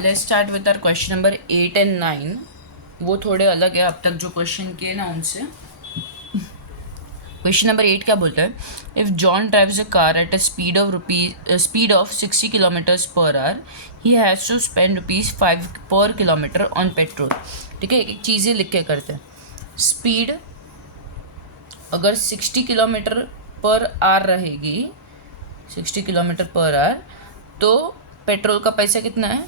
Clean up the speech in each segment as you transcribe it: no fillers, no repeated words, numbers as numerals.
Let's start with our question number 8 and 9. वो थोड़े अलग है अब तक जो क्वेश्चन किए ना उनसे. क्वेश्चन नंबर 8 क्या बोलता है? If John drives a car at a speed of 60 kilometers per hour, he has to spend ₹5 per kilometre on petrol. ठीक है, एक चीज़ें लिख के करते हैं. स्पीड अगर 60 किलोमीटर पर आवर रहेगी, 60 किलोमीटर पर आवर, तो पेट्रोल का पैसा कितना है?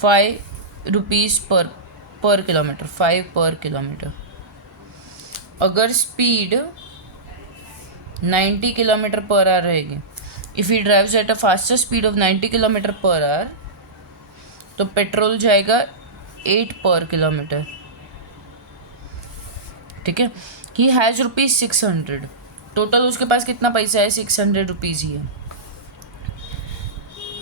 ₹5 पर किलोमीटर, 5 पर किलोमीटर. अगर स्पीड 90 किलोमीटर पर आवर रहेगी, if he drives at a faster speed of 90 kilometre per our, तो पेट्रोल जाएगा 8 पर किलोमीटर. ठीक है. He has ₹600. टोटल उसके पास कितना पैसा है? ₹600 ही है.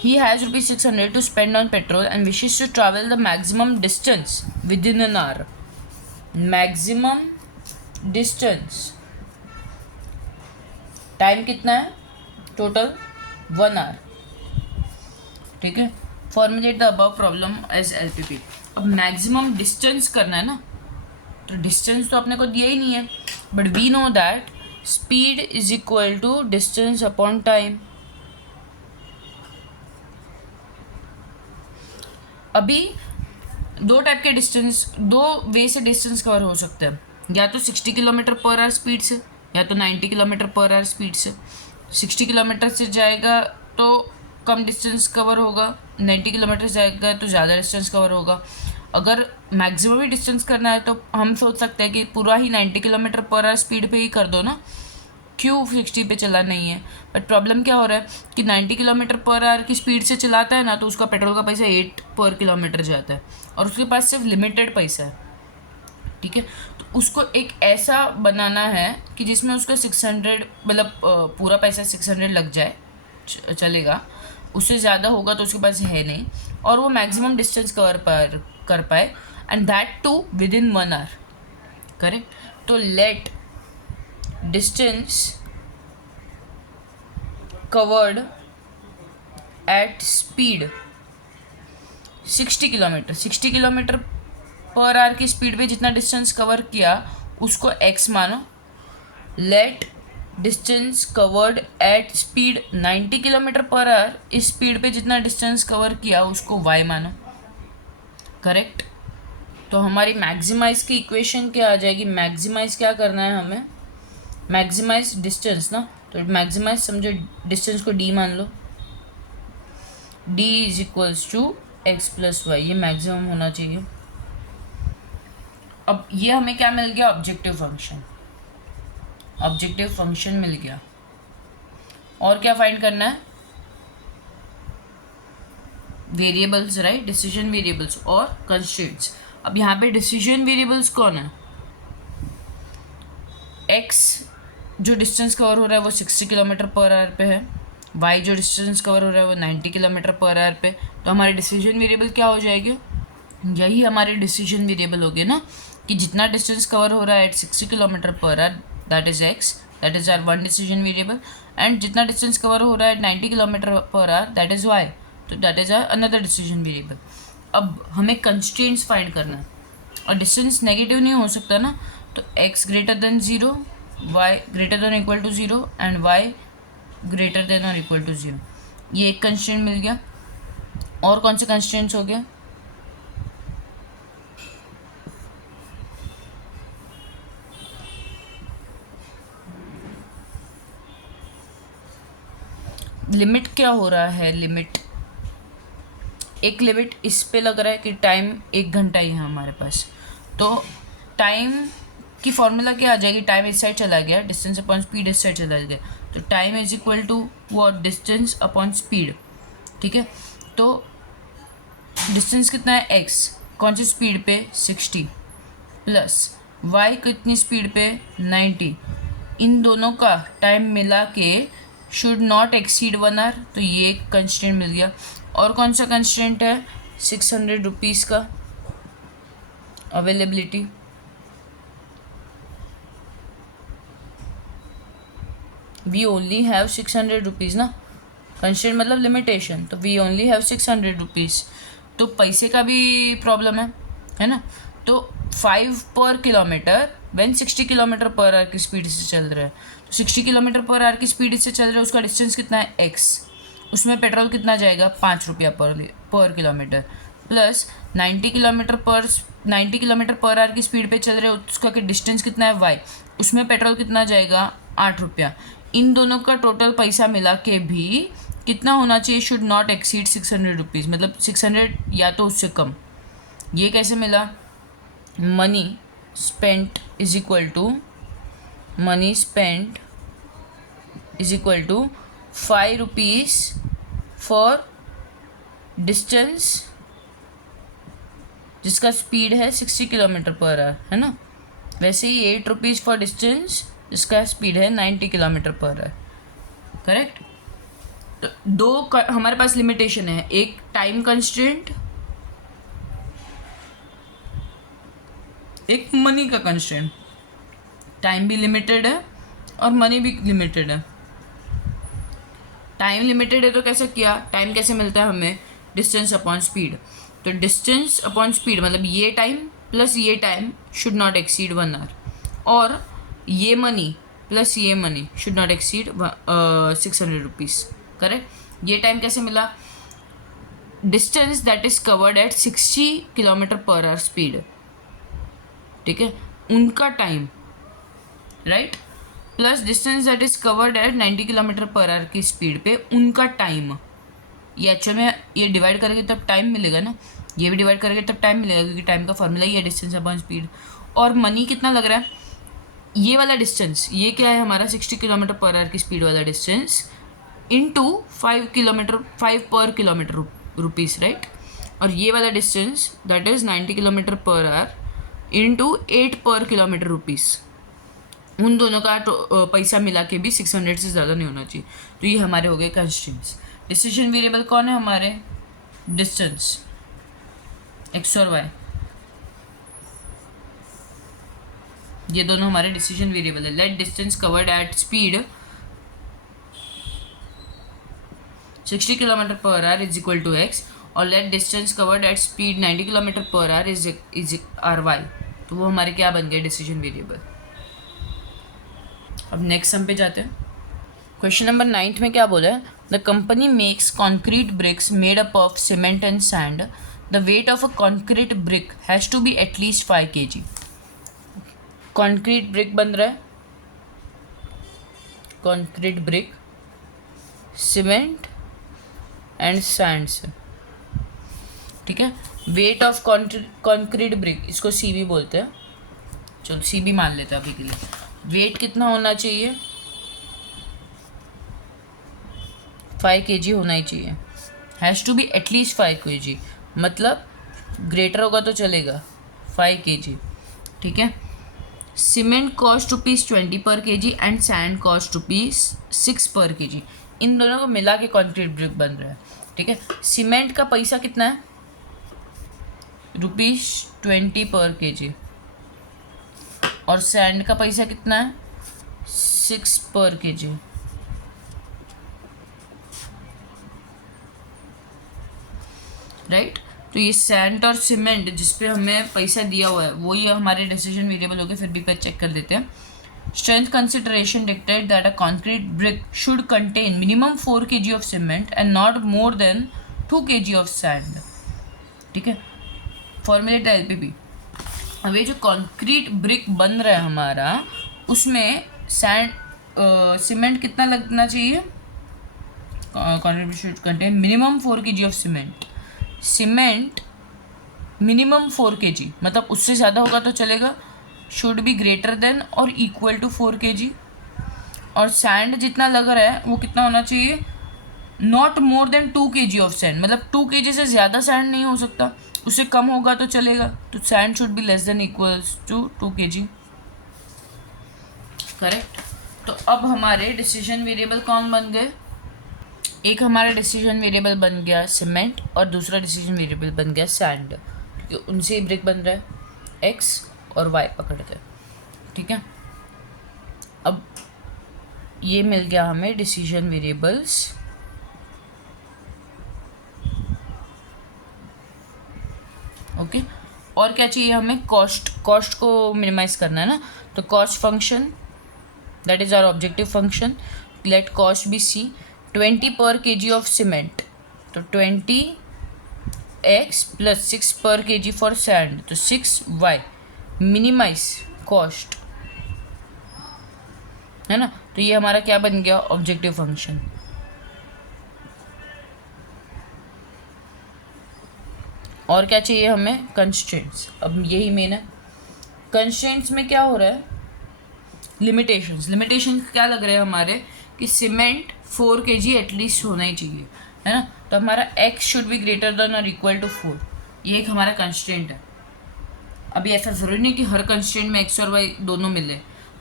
He has ₹600 to spend on petrol and wishes to travel the maximum distance within an hour. Maximum distance. Time कितना है? Total 1 hour. ठीक है. Formulate the above problem as LPP. अब मैक्सिमम डिस्टेंस करना है ना, तो डिस्टेंस तो अपने को दिया ही नहीं है, but we know that speed is equal to distance upon time. अभी दो टाइप के डिस्टेंस, दो वे से डिस्टेंस कवर हो सकते हैं. या तो 60 किलोमीटर पर आवर स्पीड से, या तो 90 किलोमीटर पर आवर स्पीड से. 60 किलोमीटर से जाएगा तो कम डिस्टेंस कवर होगा, 90 किलोमीटर से जाएगा तो ज़्यादा डिस्टेंस कवर होगा. अगर मैक्सिमम ही डिस्टेंस करना है तो हम सोच सकते हैं कि पूरा ही 90 किलोमीटर पर आवर स्पीड पे ही कर दो ना, क्यों 60 पे चला नहीं है. बट प्रॉब्लम क्या हो रहा है कि 90 किलोमीटर पर आवर की स्पीड से चलाता है ना, तो उसका पेट्रोल का पैसा 8 पर किलोमीटर जाता है और उसके पास सिर्फ लिमिटेड पैसा है. ठीक है. तो उसको एक ऐसा बनाना है कि जिसमें उसका 600, मतलब पूरा पैसा 600 लग जाए, चलेगा. उससे ज़्यादा होगा तो उसके पास है नहीं, और वो मैक्सिमम डिस्टेंस कर पाए, and that too within 1 hour. Correct. तो let distance covered at speed 60 kilometre, 60 kilometre per hour की स्पीड पे जितना डिस्टेंस कवर किया उसको x मानो. Let distance covered at speed 90 kilometre per hour, इस स्पीड पे जितना डिस्टेंस कवर किया उसको y मानो. करेक्ट. तो हमारी मैक्सिमाइज की इक्वेशन क्या आ जाएगी? मैक्सिमाइज क्या करना है हमें? मैक्सिमाइज डिस्टेंस ना, तो मैक्सिमाइज समझो डिस्टेंस को d मान लो. d is equals to x plus Y, ये मैक्सिमम होना चाहिए. अब ये हमें क्या मिल गया? Objective function. ऑब्जेक्टिव फंक्शन मिल गया. और क्या फाइंड करना है? Variables, right. डिसीजन वेरिएबल्स और कंस्ट्रेंट्स. अब यहाँ पे डिसीजन वेरिएबल्स कौन है? x जो डिस्टेंस कवर हो रहा है वो 60 किलोमीटर पर आवर पे है, y जो डिस्टेंस कवर हो रहा है वो 90 किलोमीटर पर आवर पे. तो हमारे डिसीजन वेरिएबल क्या हो जाएगी? यही हमारे डिसीजन वेरिएबल हो गए ना, कि जितना डिस्टेंस कवर हो रहा है at 60 kilometre per hour, that is x, that is our one decision variable. And जितना डिस्टेंस कवर हो रहा है at 90 kilometre per hour, that is y, तो that is our another decision variable. अब हमें कंस्ट्रेंट्स फाइंड करना है, और डिस्टेंस नेगेटिव नहीं हो सकता ना, तो x greater than 0, y greater than equal to 0 and y greater than और इक्वल टू 0. ये एक कंस्ट्रेंट मिल गया. और कौन से कंस्ट्रेंट्स हो गया? लिमिट क्या हो रहा है? लिमिट, एक लिमिट इस पे लग रहा है कि टाइम 1 घंटा ही है हमारे पास, तो टाइम की फॉर्मूला क्या आ जाएगी? टाइम इस साइड चला गया, डिस्टेंस अपॉन स्पीड इस साइड चला गया, तो time is equal to what? Distance upon speed. ठीक है. तो डिस्टेंस कितना है? x, कौन सी स्पीड पे? 60, प्लस y कितनी स्पीड पे? 90. इन दोनों का टाइम मिला के शुड नॉट एक्सीड 1 hour, तो ये एक कंस्ट्रेंट मिल गया. और कौन सा कंस्ट्रेंट है? ₹600 का अवेलेबिलिटी. वी ओनली हैव ₹600 ना, कंस्ट्रेंट मतलब लिमिटेशन, तो वी ओनली हैव 600 रुपीज़, तो पैसे का भी प्रॉब्लम है ना। तो 5 per kilometre when 60 kilometre per hour की स्पीड से चल रहा है, तो 60 किलोमीटर पर आवर की स्पीड से चल रहा है, उसका डिस्टेंस कितना है x, उसमें पेट्रोल कितना जाएगा 5 रुपया पर kilometre, plus 90 kilometre per hour की स्पीड पे चल रहे हैं, उसका डिस्टेंस कितना है y, उसमें पेट्रोल कितना जाएगा 8 रुपया। इन दोनों का टोटल पैसा मिला के भी कितना होना चाहिए, शुड नॉट एक्सीड 600 रुपीज़, मतलब 600 या तो उससे कम। ये कैसे मिला, money spent is equal to 5 rupees for distance जिसका स्पीड है 60 किलोमीटर पर आवर, है ना। वैसे ही 8 रुपीज़ फॉर डिस्टेंस जिसका स्पीड है 90 किलोमीटर पर आवर, करेक्ट। तो हमारे पास लिमिटेशन है, एक टाइम कंस्ट्रेंट, एक मनी का कंस्ट्रेंट। टाइम भी लिमिटेड है और मनी भी लिमिटेड है। टाइम लिमिटेड है तो कैसे किया, टाइम कैसे मिलता है हमें, डिस्टेंस अपॉन स्पीड। तो डिस्टेंस अपॉन स्पीड मतलब ये टाइम प्लस ये time should not exceed 1 hour, और ये मनी प्लस ये money should not exceed 600 rupees, correct. ये टाइम कैसे मिला, distance that is covered at 60 kilometre per hour speed, ठीक है, उनका time, right, plus distance that is covered at 90 kilometre per hour की स्पीड पे उनका टाइम। ये एक्चुअल में ये डिवाइड करेंगे तब टाइम मिलेगा ना, ये भी डिवाइड करेंगे तब टाइम मिलेगा, क्योंकि टाइम का फॉर्मूला ही है डिस्टेंस अपॉन स्पीड। और मनी कितना लग रहा है, ये वाला डिस्टेंस, ये क्या है हमारा 60 किलोमीटर पर आवर की स्पीड वाला distance into 5 per kilometre rupees, right. और ये वाला distance that is 90 kilometre per our into 8 पर किलोमीटर रुपीज़, उन दोनों का पैसा मिला के भी 600 से ज़्यादा नहीं होना चाहिए। तो ये हमारे हो गए कंस्ट्रेंट्स। डिसीजन वेरिएबल कौन है हमारे, डिस्टेंस x और y, ये दोनों हमारे डिसीजन वेरिएबल है। Let distance covered at speed 60 kilometre per hour is equal to x, और let distance covered at speed 90 kilometre per hour is are Y, तो वो हमारे क्या बन गए, डिसीजन वेरिएबल। अब नेक्स्ट सम पे जाते हैं। क्वेश्चन नंबर 9 में क्या बोला है, the company makes concrete bricks made up of cement and sand, the weight of a concrete brick has to be at least 5 kg। Concrete brick बन रहा है, concrete brick cement and sand से, ठीक है। वेट ऑफ कॉन्क्रीट ब्रिक, इसको सी भी बोलते हैं, चलो सी भी मान लेते हैं अभी के लिए। वेट कितना होना चाहिए, 5 kg होना ही चाहिए, has to be at least 5 kg, मतलब ग्रेटर होगा तो चलेगा 5 kg, ठीक है। Cement cost ₹20 per kg and sand cost ₹6 पर kg, इन दोनों को मिला के कॉन्क्रीट ब्रिक बन रहा है, ठीक है। सीमेंट का पैसा कितना है, ₹20 पर kg, और सैंड का पैसा कितना है, 6 पर kg, राइट। तो ये सैंड और सीमेंट जिस पे हमें पैसा दिया हुआ है वो ये हमारे डिसीजन वेरिएबल हो गए। फिर भी पे चेक कर देते हैं। Strength consideration dictate that a concrete brick should contain minimum 4 kg of cement and not more than 2 kg of sand, ठीक है। Formulate LPB। अब ये जो कॉन्क्रीट ब्रिक बन रहा है हमारा, उसमें सीमेंट कितना लगना चाहिए, concrete should contain minimum 4 kg of cement, cement minimum 4 kg, मतलब उससे ज़्यादा होगा तो चलेगा, शुड बी ग्रेटर देन और इक्वल टू 4 kg। और सैंड जितना लग रहा है वो कितना होना चाहिए, not more than 2 kg of sand, मतलब 2 kg से ज़्यादा सैंड नहीं हो सकता, उससे कम होगा तो चलेगा, तो sand should be less than equals to 2 kg, correct. तो अब हमारे डिसीजन वेरिएबल कौन बन गए, एक हमारा डिसीजन वेरिएबल बन गया सीमेंट और दूसरा डिसीजन वेरिएबल बन गया सैंड, क्योंकि उनसे ही ब्रिक बन रहा है, एक्स और वाई पकड़ते हैं, ठीक है। अब ये मिल गया हमें डिसीजन वेरिएबल्स ओके। और क्या चाहिए हमें, कॉस्ट को मिनिमाइज करना है ना, तो cost function that is our objective function, let cost be C. 20 per kg of cement, तो 20x प्लस 6 पर kg फॉर सैंड, तो 6y। मिनिमाइज कॉस्ट, है ना, तो ये हमारा क्या बन गया, ऑब्जेक्टिव फंक्शन। और क्या चाहिए हमें, कंस्ट्रेंट्स। अब यही मेन है, कंस्ट्रेंट्स में क्या हो रहा है, लिमिटेशंस क्या लग रहे हैं हमारे, कि सीमेंट 4 kg एटलीस्ट होना ही चाहिए, है ना, तो हमारा x should be greater than और इक्वल टू 4, ये एक हमारा कंस्ट्रेंट है। अभी ऐसा ज़रूरी नहीं कि हर कंस्ट्रेंट में x और y दोनों मिले,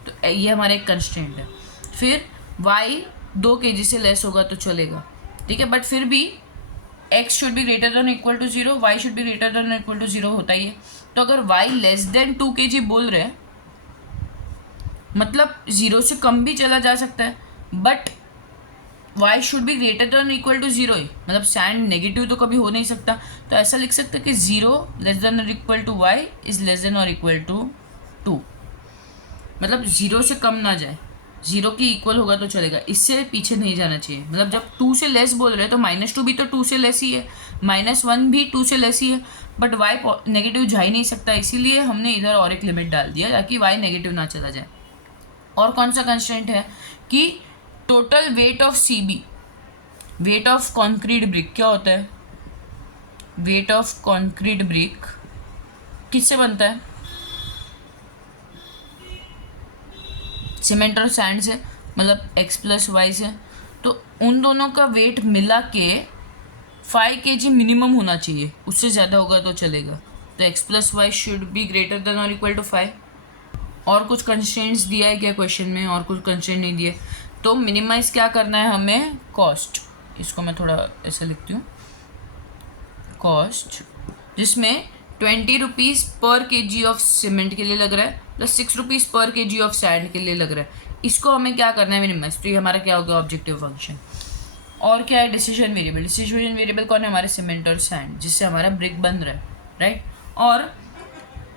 तो ये हमारा एक कंस्ट्रेंट है। फिर y 2 kg से लेस होगा तो चलेगा, ठीक है, बट फिर भी x should be greater than equal to 0, y should be greater than equal to 0 होता ही है। तो अगर y लेस देन 2 kg बोल रहे हैं, मतलब 0 से कम भी चला जा सकता है, but y should be greater than equal to 0 ही, मतलब सैंड नेगेटिव तो कभी हो नहीं सकता, तो ऐसा लिख सकते हैं कि 0 लेस देन और equal to y is less than और इक्वल टू 2, मतलब 0 से कम ना जाए, 0 की इक्वल होगा तो चलेगा, इससे पीछे नहीं जाना चाहिए। मतलब जब 2 से लेस बोल रहे हैं तो -2 भी तो 2 से लेस ही है, -1 भी 2 से लेस ही है, बट y नेगेटिव जा ही नहीं सकता, इसीलिए हमने इधर और एक लिमिट डाल दिया ताकि y नेगेटिव ना चला जाए। और कौन सा कंस्ट्रेंट है कि total weight of CB, weight of concrete brick क्या होता है, वेट ऑफ कॉन्क्रीट ब्रिक किससे बनता है, सीमेंट और सैंड से, मतलब x प्लस वाई से, तो उन दोनों का वेट मिला के 5 kg मिनिमम होना चाहिए, उससे ज़्यादा होगा तो चलेगा, तो x plus why should be greater than और इक्वल टू 5। और कुछ कंस्ट्रेंट्स दिया है क्या क्वेश्चन में, और कुछ कंस्ट्रेंट नहीं दिए, तो मिनिमाइज क्या करना है हमें, कॉस्ट, इसको मैं थोड़ा ऐसे लिखती हूँ, कॉस्ट, जिसमें 20 रुपीज़ पर kg ऑफ सीमेंट के लिए लग रहा है प्लस 6 रुपीज़ पर kg ऑफ सैंड के लिए लग रहा है, इसको हमें क्या करना है, मिनिमाइज, तो ये हमारा क्या होगा, ऑब्जेक्टिव फंक्शन। और क्या है, डिसीजन वेरिएबल, डिसीजन वेरिएबल कौन है, हमारे सीमेंट और सैंड, जिससे हमारा ब्रिक बन रहा है, राइट। और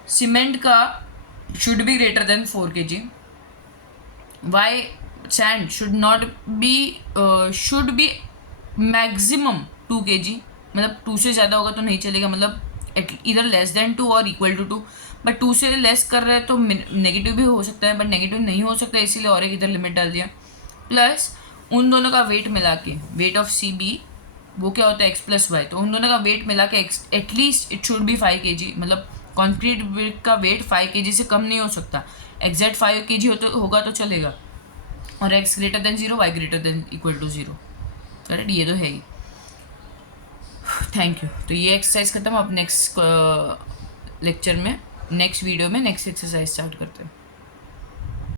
सीमेंट का should be greater than 4 kg, Y sand should be maximum 2 kg, मतलब 2 से ज़्यादा होगा तो नहीं चलेगा, मतलब इधर लेस देन 2 और इक्वल टू 2, बट 2 से लेस कर रहे हैं तो नेगेटिव भी हो सकता है, बट नेगेटिव नहीं हो सकता, इसीलिए और एक इधर लिमिट डाल दिया। प्लस उन दोनों का वेट मिला के, वेट ऑफ CB वो क्या होता है, x प्लस वाई, तो उन दोनों का वेट मिला के at least it should be 5 kg, मतलब कॉन्क्रीट ब्रिक का वेट 5 kg से कम नहीं हो सकता, एग्जैक्ट 5 kg होगा तो चलेगा, और x greater than 0, y greater than equal to 0, correct, ये तो है ही। Thank you. तो ये एक्सरसाइज खत्म, अब नेक्स्ट लेक्चर में, नेक्स्ट वीडियो में नेक्स्ट एक्सरसाइज स्टार्ट करते हैं।